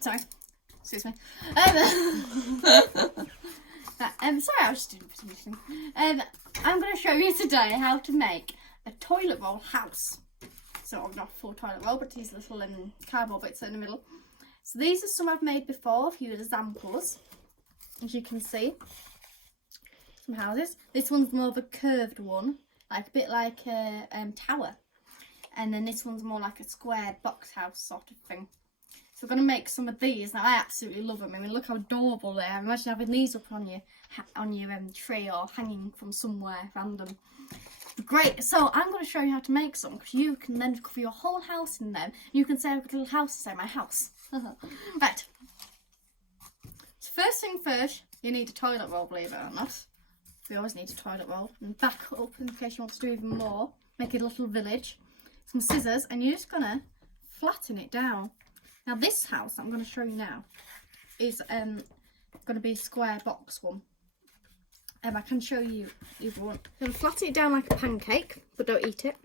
Sorry. Excuse me. Sorry, I was just doing something. I'm going to show you today how to make a toilet roll house. So not a full toilet roll, but these little cardboard bits in the middle. So these are some I've made before, a few examples. As you can see, some houses. This one's more of a curved one, like a bit like a tower. And then this one's more like a square box house sort of thing. So we're going to make some of these. Now I absolutely love them. I mean, look how adorable they are. Imagine having these up on your tree or hanging from somewhere random. Great. So I'm going to show you how to make some, because you can then cover your whole house in them. You can say I've got a little house inside my house. Right. So first thing first, you need a toilet roll, believe it or not. We always need a toilet roll. And back up in case you want to do even more. Make it a little village. Some scissors, and you're just going to flatten it down. Now this house that I'm going to show you now is going to be a square box one. I can show you either one. You're going to flatten it down like a pancake, but don't eat it.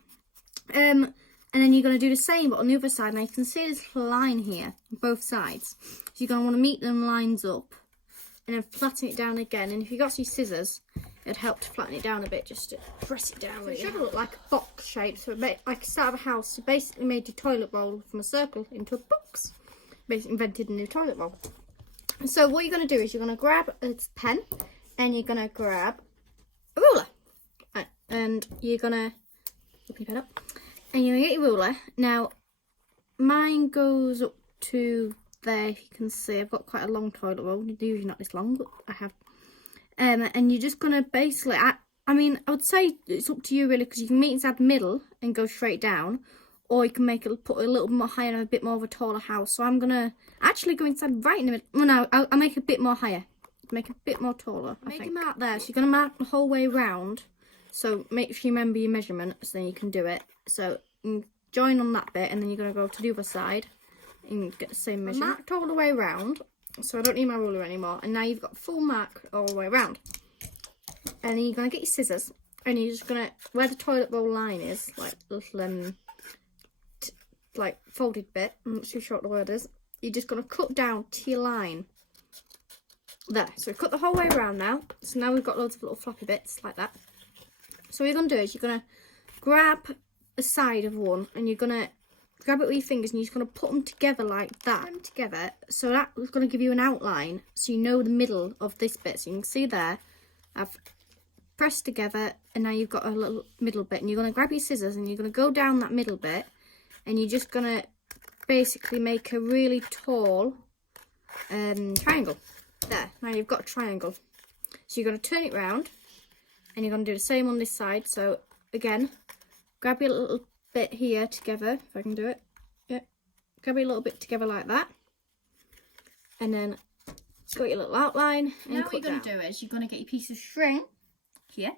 And then you're going to do the same, but on the other side. Now you can see this little line here on both sides. So you're going to want to meet them lines up and then flatten it down again. And if you got your scissors, it'd help to flatten it down a bit, just to press it down. So it should look like a box shape. So like a start of a house, you basically made your toilet roll from a circle into a box. Basically invented a new toilet roll. So what you're going to do is you're going to grab a pen and you're going to grab a ruler. Right, and you're going to look your pen up. And you're going to get your ruler. Now, mine goes up to there, if you can see. I've got quite a long toilet roll. Usually not this long, but I have. And you're just going to basically, I mean, I would say it's up to you really, because you can meet inside the middle and go straight down. Or you can put a little more higher and a bit more of a taller house. So I'm going to actually go inside right in the middle. Well, no, I'll make it a bit more higher. Make it a bit more taller. Make a mark there. So you're going to mark the whole way round. So make sure you remember your measurement, so then you can do it. So join on that bit, and then you're going to go to the other side and get the same measurement. Marked all the way round, so I don't need my ruler anymore. And now you've got full mark all the way around. And then you're going to get your scissors, and you're just going to, where the toilet roll line is, like little like folded bit, I'm not too sure what the word is, you're just going to cut down to your line. There, so we've cut the whole way around now. So now we've got loads of little floppy bits like that. So what you're going to do is you're going to grab a side of one, and you're going to grab it with your fingers, and you're just going to put them together like that. Put them together, so that's going to give you an outline, so you know the middle of this bit. So you can see there, I've pressed together, and now you've got a little middle bit, and you're going to grab your scissors, and you're going to go down that middle bit, and you're just going to basically make a really tall triangle. There, now you've got a triangle. So you're going to turn it round, and you're going to do the same on this side. So again, grab your little bit here together, if I can do it. Yeah, grab your little bit together like that, and then got your little outline. And now what you're going to do is you're going to get your piece of string here,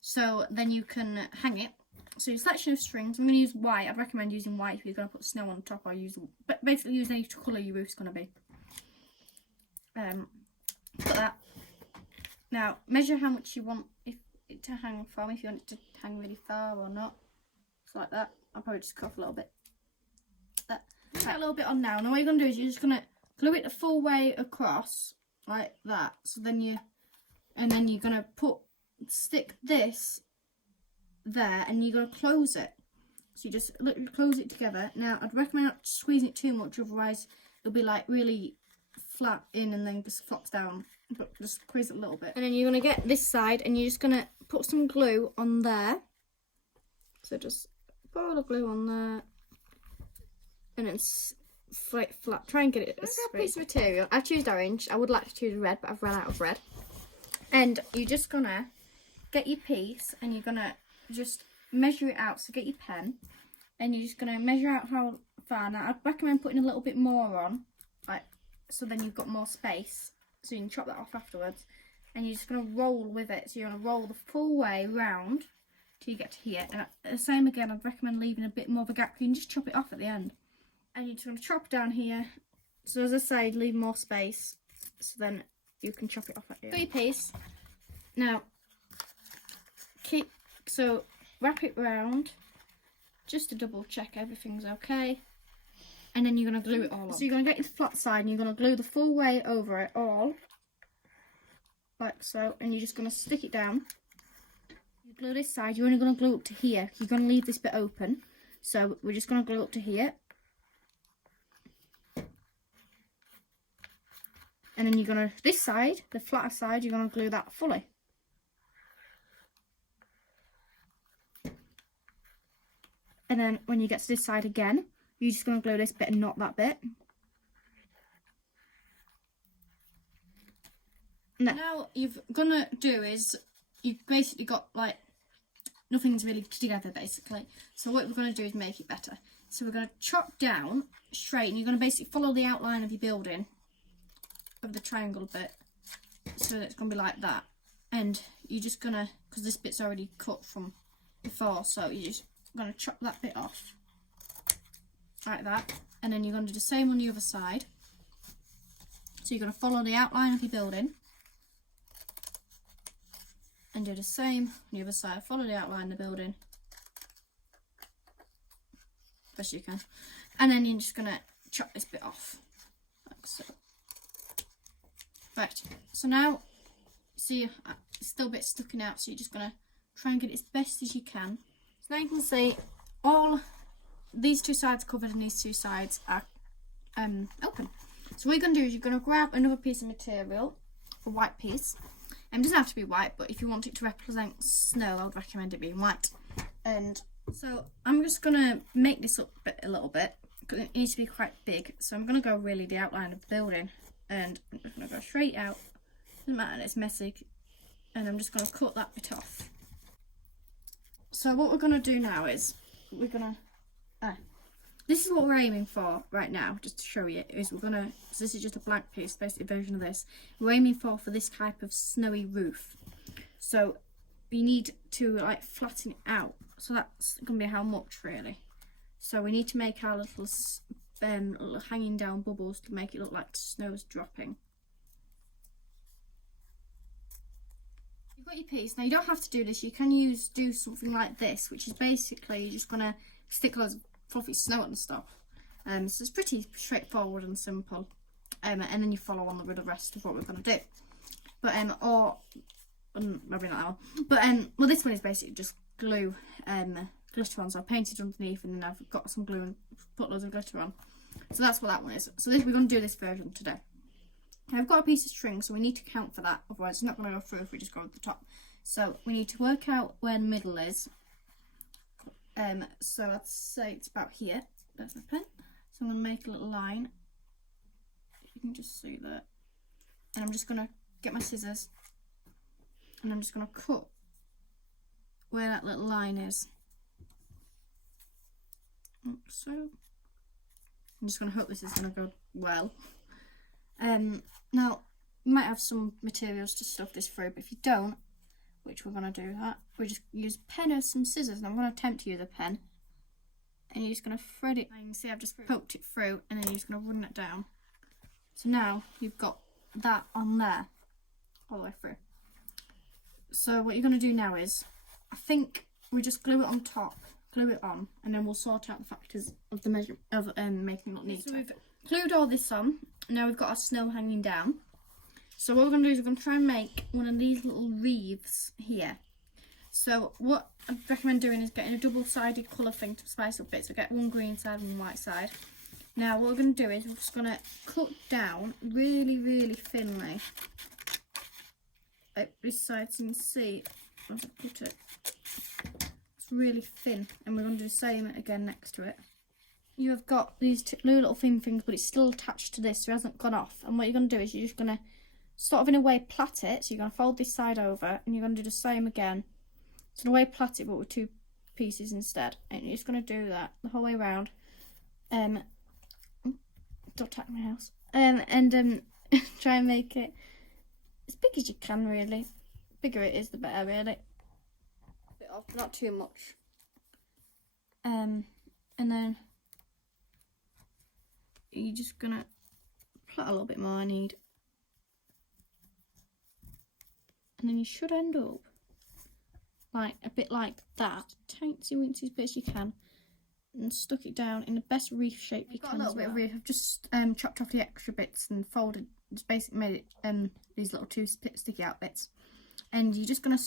so then you can hang it. So your selection of strings, I'm going to use white. I'd recommend using white if you're going to put snow on top, or but basically use any colour your roof's going to be. Put that. Now measure how much you want it to hang from, if you want it to hang really far or not. Just like that. I'll probably just cut off a little bit. That. Put a little bit on now. Now what you're going to do is you're just going to glue it the full way across like that. So then you're going to stick this there, and you're going to close it. So you just close it together. Now I'd recommend not squeezing it too much, otherwise it'll be like really flat in and then just flops down. But just squeeze it a little bit. And then you're going to get this side, and you're just going to put some glue on there. So just put all the glue on there, and then flat. Try and get it as straight. Piece of material. I've chosen orange. I would like to choose red, but I've run out of red. And you're just going to get your piece, and you're going to just measure it out. So get your pen, and you're just going to measure out how far. Now I'd recommend putting a little bit more on, like, so then you've got more space. So you can chop that off afterwards, and you're just going to roll with it. So you're going to roll the full way round till you get to here. And the same again, I'd recommend leaving a bit more of a gap. You can just chop it off at the end. And you're just going to chop down here. So as I say, leave more space, so then you can chop it off at the end. Got your piece. Now, wrap it round, just to double check everything's okay. and then you're going to glue it all on. So you're going to get your flat side and you're going to glue the full way over it all, like so, and you're just going to stick it down. You glue this side, you're only going to glue up to here. You're going to leave this bit open, so we're just going to glue up to here. And then you're going to, this side, the flatter side, you're going to glue that fully. And then when you get to this side again, you're just going to glue this bit and not that bit. Now you're going to do is, you've basically got like, nothing's really together basically. So what we're going to do is make it better. So we're going to chop down straight, and you're going to basically follow the outline of your building, of the triangle bit. So it's going to be like that. And you're just going to, because this bit's already cut from before, so you're just going to chop that bit off like that, and then you're going to do the same on the other side. So you're going to follow the outline of your building and do the same on the other side. Follow the outline of the building best you can, and then you're just going to chop this bit off like so. Right, so now see it's still a bit sticking out, so you're just going to try and get it as best as you can. So now you can see all these two sides covered and these two sides are open. So what you're going to do is you're going to grab another piece of material, a white piece. It doesn't have to be white, but if you want it to represent snow, I would recommend it being white. And so I'm just going to make this up a little bit, because it needs to be quite big. So I'm going to go really the outline of the building, and I'm just going to go straight out. Doesn't matter, it's messy. And I'm just going to cut that bit off. So what we're going to do now is we're going to this is what we're aiming for right now, just to show you, is we're going to, so this is just a blank piece, basically a version of this. We're aiming for this type of snowy roof. So we need to like flatten it out. So that's going to be how much really. So we need to make our little hanging down bubbles to make it look like snow's dropping. You've got your piece. Now you don't have to do this, you can do something like this, which is basically you're just going to stick loads of fluffy snow and stuff. So it's pretty straightforward and simple. And then you follow on with the rest of what we're going to do. But maybe not that one. But well, this one is basically just glue, glitter on. So I've painted underneath, and then I've got some glue and put loads of glitter on. So that's what that one is. So we're going to do this version today. I've got a piece of string, so we need to count for that. Otherwise, it's not going to go through if we just go at the top. So we need to work out where the middle is. So I'd say it's about here. There's my pen. So I'm going to make a little line. You can just see that. And I'm just going to get my scissors. And I'm just going to cut where that little line is. Like so. I'm just going to hope this is going to go well. Now, you might have some materials to stuff this through, but if you don't, which we're going to do that, we just use a pen or some scissors, and I'm going to attempt to use a pen, and you're just going to thread it. You can see I've just poked it through, and then you're just going to run it down. So now you've got that on there all the way through. So what you're going to do now is, I think we just glue it on top, glue it on, and then we'll sort out the factors of the measure of making it look neat. So we've glued all this on. Now we've got our snow hanging down. So what we're going to do is we're going to try and make one of these little wreaths here. So what I recommend doing is getting a double-sided colour thing to spice up bits. So get one green side and one white side. Now what we're going to do is we're just going to cut down really, really thinly. Like this side, so you can see as I put it, it's really thin. And we're going to do the same again next to it. You have got these two little thin things, but it's still attached to this, so it hasn't gone off. And what you're going to do is you're just going to sort of in a way plait it. So you're going to fold this side over, and you're going to do the same again. So in a way plait it, but with two pieces instead. And you're just going to do that the whole way around. Don't attack my house. And try and make it as big as you can, really. The bigger it is, the better, really. Bit off, not too much. And then you're just gonna plait a little bit more. I need, and then you should end up like a bit like that, teensy weensy as bit as you can. and stuck it down in the best reef shape you can. Got a little bit of reef. I've just chopped off the extra bits and folded. Just basically made it these little two sticky out bits, and you're just gonna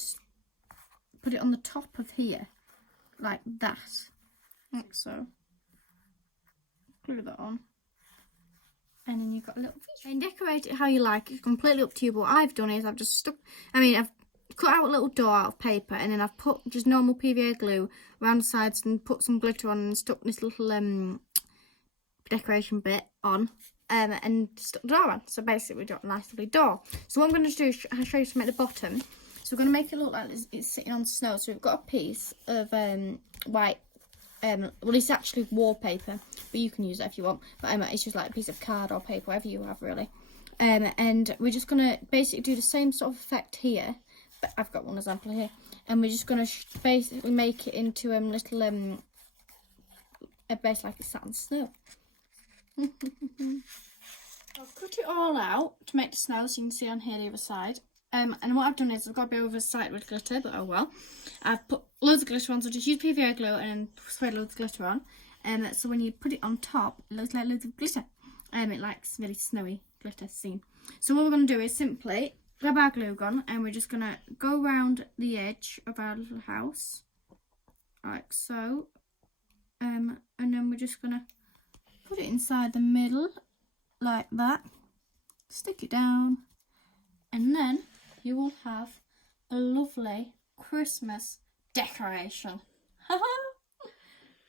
put it on the top of here, like that, like so. Glue that on, and then you've got a little fish. And decorate it how you like. It's completely up to you. But what I've done is I've just I've cut out a little door out of paper, and then I've put just normal PVA glue around the sides and put some glitter on and stuck this little decoration bit on, and stuck the door on. So basically we've got a nice lovely door. So what I'm going to do is show you something at the bottom. So we're going to make it look like it's sitting on snow. So we've got a piece of white, well, it's actually wallpaper, but you can use it if you want. But it's just like a piece of card or paper, whatever you have really. And we're just going to basically do the same sort of effect here. But I've got one example here, and we're just going to basically make it into little a base like it's sat on snow. I've cut it all out to make the snow, so you can see on here the other side. And what I've done is I've got a bit over the side with glitter, but oh well. I've put loads of glitter on, so just use PVA glue and then spread loads of glitter on. So when you put it on top, it looks like loads of glitter. It likes really snowy glitter scene. So what we're going to do is simply grab our glue gun, and we're just going to go around the edge of our little house, like so. And then we're just going to put it inside the middle, like that. Stick it down, and then you will have a lovely Christmas decoration.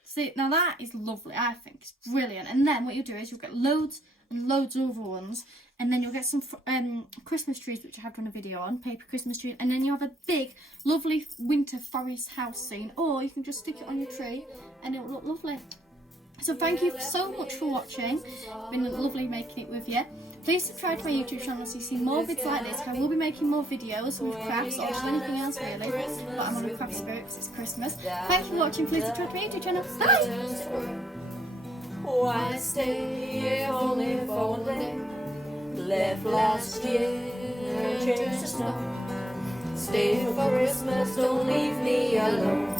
See, now that is lovely. I think it's brilliant. And then what you'll do is you'll get loads and loads of other ones, and then you'll get some Christmas trees, which I have done a video on, paper Christmas trees, and then you have a big lovely winter forest house scene, or you can just stick it on your tree and it will look lovely. So thank you so much for watching. It's been lovely making it with you. Please subscribe to my YouTube channel so you see more vids like this. I will be making more videos with crafts or anything else really, but I'm on a craft spirit because it's Christmas. Thank you for watching. Please subscribe to my YouTube channel. Bye! Why stay if only for one day? Left last year, changed the snow. Stay for Christmas, don't leave me alone.